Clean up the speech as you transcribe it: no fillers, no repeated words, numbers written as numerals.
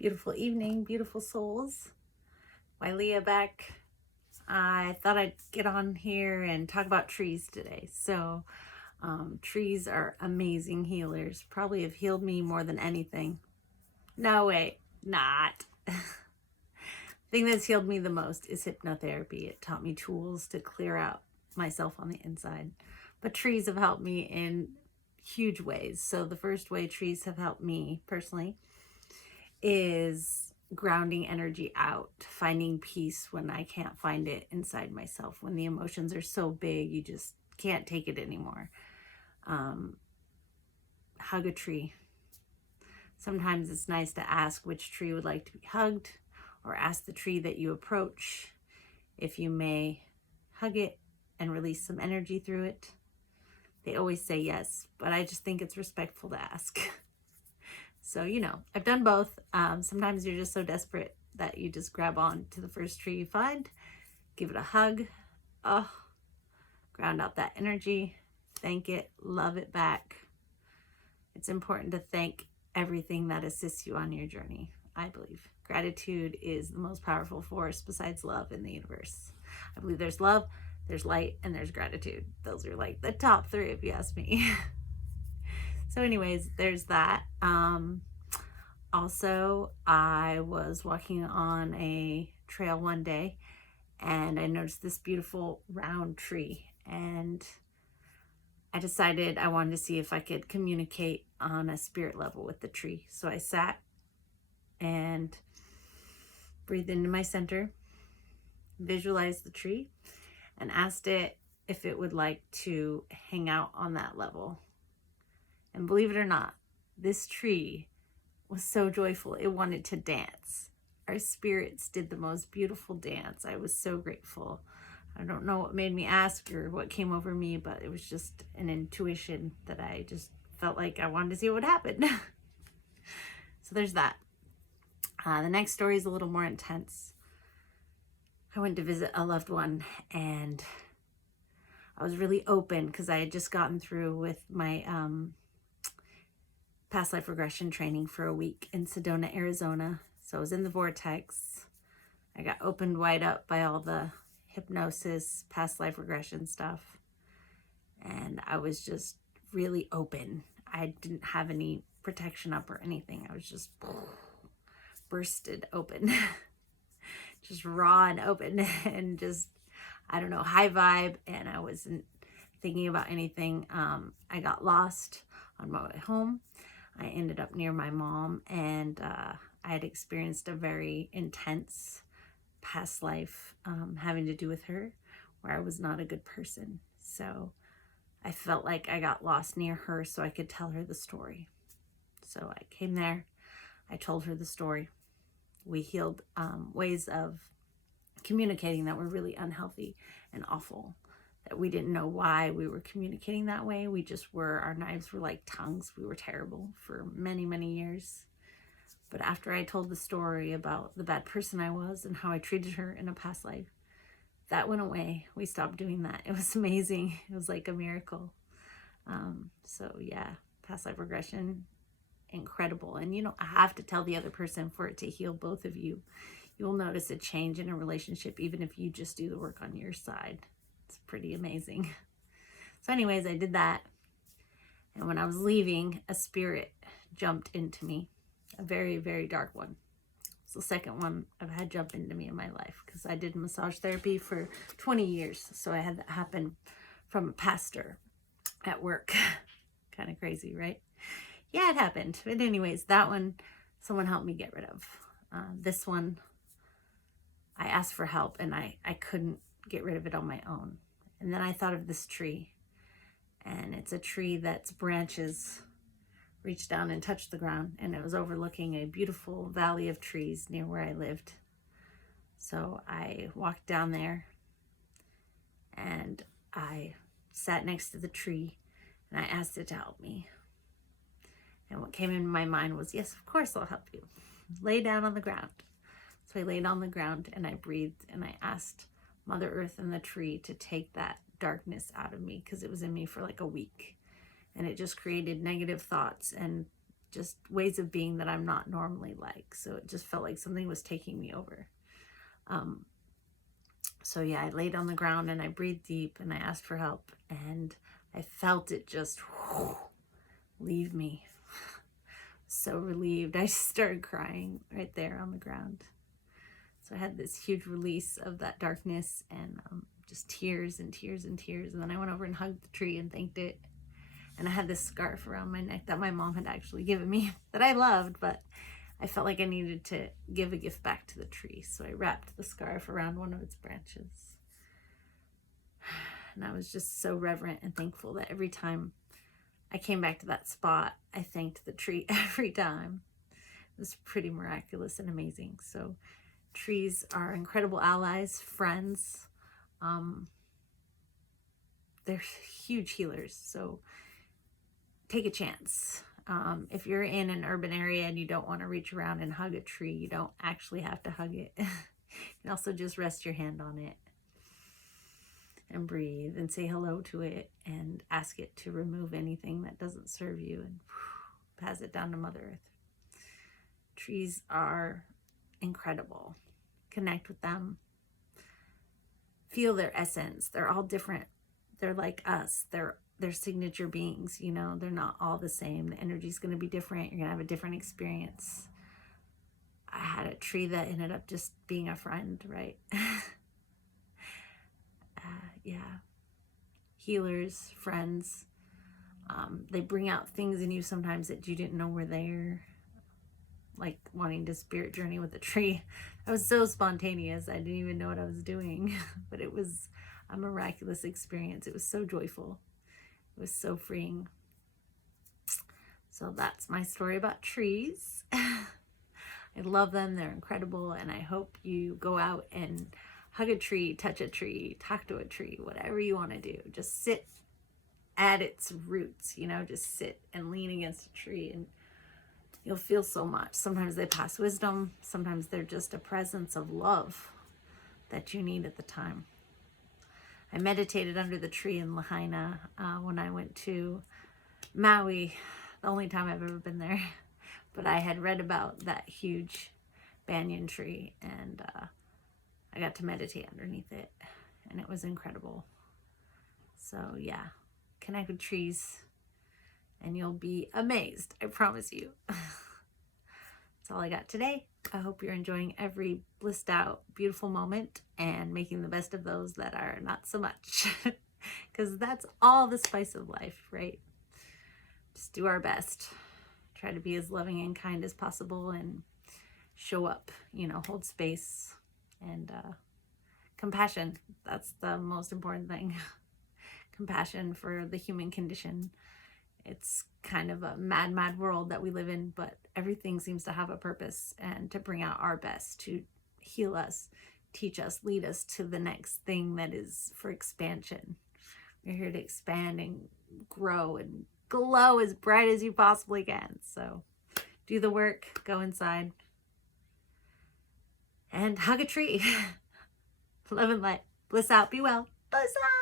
Beautiful evening, beautiful souls. Wylea back. I thought I'd get on here and talk about trees today. Trees are amazing healers. Probably have healed me more than anything. No, wait, not. The thing that's healed me the most is hypnotherapy. It taught me tools to clear out myself on the inside. But trees have helped me in huge ways. So the first way trees have helped me personally is grounding energy out, finding peace when I can't find it inside myself, when the emotions are so big you just can't take it anymore. Hug a tree. Sometimes it's nice to ask which tree would like to be hugged, or ask the tree that you approach if you may hug it and release some energy through it. They always say yes, but I just think it's respectful to ask. So, I've done both. Sometimes you're just so desperate that you just grab on to the first tree you find, give it a hug, ground out that energy, thank it, love it back. It's important to thank everything that assists you on your journey, I believe. Gratitude is the most powerful force besides love in the universe. I believe there's love, there's light, and there's gratitude. Those are like the top three, if you ask me. So anyways, there's that. Also, I was walking on a trail one day and I noticed this beautiful round tree, and I decided I wanted to see if I could communicate on a spirit level with the tree. So I sat and breathed into my center, visualized the tree, and asked it if it would like to hang out on that level. And believe it or not, this tree was so joyful. It wanted to dance. Our spirits did the most beautiful dance. I was so grateful. I don't know what made me ask or what came over me, but it was just an intuition that I just felt like I wanted to see what would happen. So there's that. The next story is a little more intense. I went to visit a loved one and I was really open because I had just gotten through with my past life regression training for a week in Sedona, Arizona. So I was in the vortex. I got opened wide up by all the hypnosis, past life regression stuff. And I was just really open. I didn't have any protection up or anything. I was just bursted open. Just raw and open and just, I don't know, high vibe. And I wasn't thinking about anything. I got lost on my way home. I ended up near my mom, and I had experienced a very intense past life having to do with her, where I was not a good person. So I felt like I got lost near her so I could tell her the story. So I came there, I told her the story. We healed ways of communicating that were really unhealthy and awful, that we didn't know why we were communicating that way. We just were. Our knives were like tongues. We were terrible for many, many years. But after I told the story about the bad person I was and how I treated her in a past life, that went away. We stopped doing that. It was amazing. It was like a miracle. So yeah, past life regression, incredible. And you don't have to tell the other person for it to heal both of you. You'll notice a change in a relationship even if you just do the work on your side. It's pretty amazing. So anyways, I did that. And when I was leaving, a spirit jumped into me, a very, very dark one. It's the second one I've had jump into me in my life because I did massage therapy for 20 years. So I had that happen from a pastor at work. Kind of crazy, right? Yeah, it happened. But anyways, that one, someone helped me get rid of. This one, I asked for help and I couldn't get rid of it on my own. And then I thought of this tree, and it's a tree that's branches reached down and touched the ground, and it was overlooking a beautiful valley of trees near where I lived. So I walked down there and I sat next to the tree and I asked it to help me. And what came into my mind was, yes, of course I'll help you. Lay down on the ground. So I laid on the ground and I breathed and I asked Mother Earth and the tree to take that darkness out of me, because it was in me for like a week and it just created negative thoughts and just ways of being that I'm not normally like. So it just felt like something was taking me over. So yeah, I laid on the ground and I breathed deep and I asked for help, and I felt it just leave me. So relieved. I started crying right there on the ground. So I had this huge release of that darkness and just tears and tears and tears. And then I went over and hugged the tree and thanked it. And I had this scarf around my neck that my mom had actually given me that I loved, but I felt like I needed to give a gift back to the tree. So I wrapped the scarf around one of its branches. And I was just so reverent and thankful that every time I came back to that spot, I thanked the tree every time. It was pretty miraculous and amazing. So trees are incredible allies, friends. They're huge healers. So take a chance. If you're in an urban area and you don't want to reach around and hug a tree, you don't actually have to hug it. You can also just rest your hand on it and breathe and say hello to it and ask it to remove anything that doesn't serve you and pass it down to Mother Earth. Trees are incredible. Connect with them. Feel their essence. They're all different. They're like us. They're signature beings, you know. They're not all the same. The energy's going to be different. You're going to have a different experience. I had a tree that ended up just being a friend, right? Yeah. Healers, friends. They bring out things in you sometimes that you didn't know were there. Like wanting to spirit journey with a tree. I was so spontaneous. I didn't even know what I was doing. But it was a miraculous experience. It was so joyful. It was so freeing. So that's my story about trees. I love them. They're incredible. And I hope you go out and hug a tree, touch a tree, talk to a tree, whatever you want to do. Just sit at its roots, you know, just sit and lean against a tree and you'll feel so much. Sometimes they pass wisdom. Sometimes they're just a presence of love that you need at the time. I meditated under the tree in Lahaina when I went to Maui, the only time I've ever been there. But I had read about that huge banyan tree and I got to meditate underneath it and it was incredible. So yeah, connect with trees and you'll be amazed, I promise you. That's all I got today. I hope you're enjoying every blissed out, beautiful moment and making the best of those that are not so much. Because that's all the spice of life, right? Just do our best. Try to be as loving and kind as possible and show up, you know, hold space and compassion. That's the most important thing. Compassion for the human condition. It's kind of a mad, mad world that we live in, but everything seems to have a purpose and to bring out our best, to heal us, teach us, lead us to the next thing that is for expansion. We're here to expand and grow and glow as bright as you possibly can. So do the work, go inside, and hug a tree. Love and light. Bliss out. Be well. Bliss out.